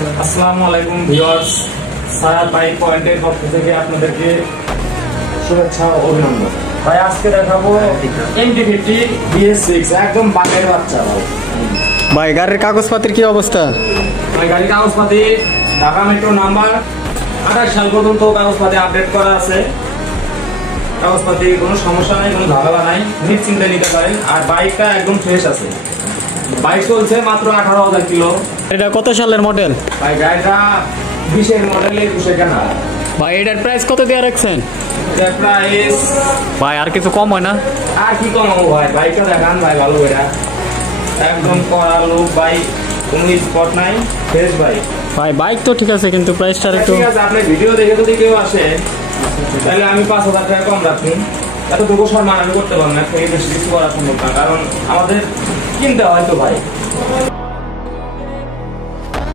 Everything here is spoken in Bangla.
আসসালামু আলাইকুম ভিউয়ার্স, সারা বাইক পয়েন্টের পক্ষ থেকে আপনাদেরকে শুভেচ্ছা ও অভিনন্দন। ভাই আজকে দেখাবো MT-50 BS6, একদম বাঘের বাচ্চা। ভাই গাড়ির কাগজপত্রের কি অবস্থা? ভাই গাড়ির কাগজপাতি ঢাকা মেট্রো নাম্বার 28 সাল পর্যন্ত কাগজপাতি আপডেট করা আছে। কাগজপাতি কোনো সমস্যা নাই, কোনো ঝামেলা নাই, নিশ্চিন্তে নিতে পারেন। আর বাইকটা একদম ফ্রেশ আছে। বাইক চলছে মাত্র 18,000 কিলো। এটা কত সালের মডেল? ভাই গাড়িটা 20-এর মডেলের 20 কেনা। ভাই এটার প্রাইস কত দিয়ে রাখছেন? এটার প্রাইস ভাই আর কিছু কম হয় না? আর কি কমাবো ভাই, বাইকটা দেখান ভাই, ভালো এটা একদম কড়া লুক বাইক, কোনো স্পট নাই, ফ্রেশ বাইক। ভাই বাইক তো ঠিক আছে, কিন্তু প্রাইসটা একটু ঠিক আছে। আপনি ভিডিও দেখে যদি কেউ আসে তাহলে আমি 5,000 টাকা কম রাখুন। এত দুটো সম্মান আমি করতে পারবো না, বেশি কিছু করা সম্ভব না, কারণ আমাদের কিনতে হয় তো ভাই।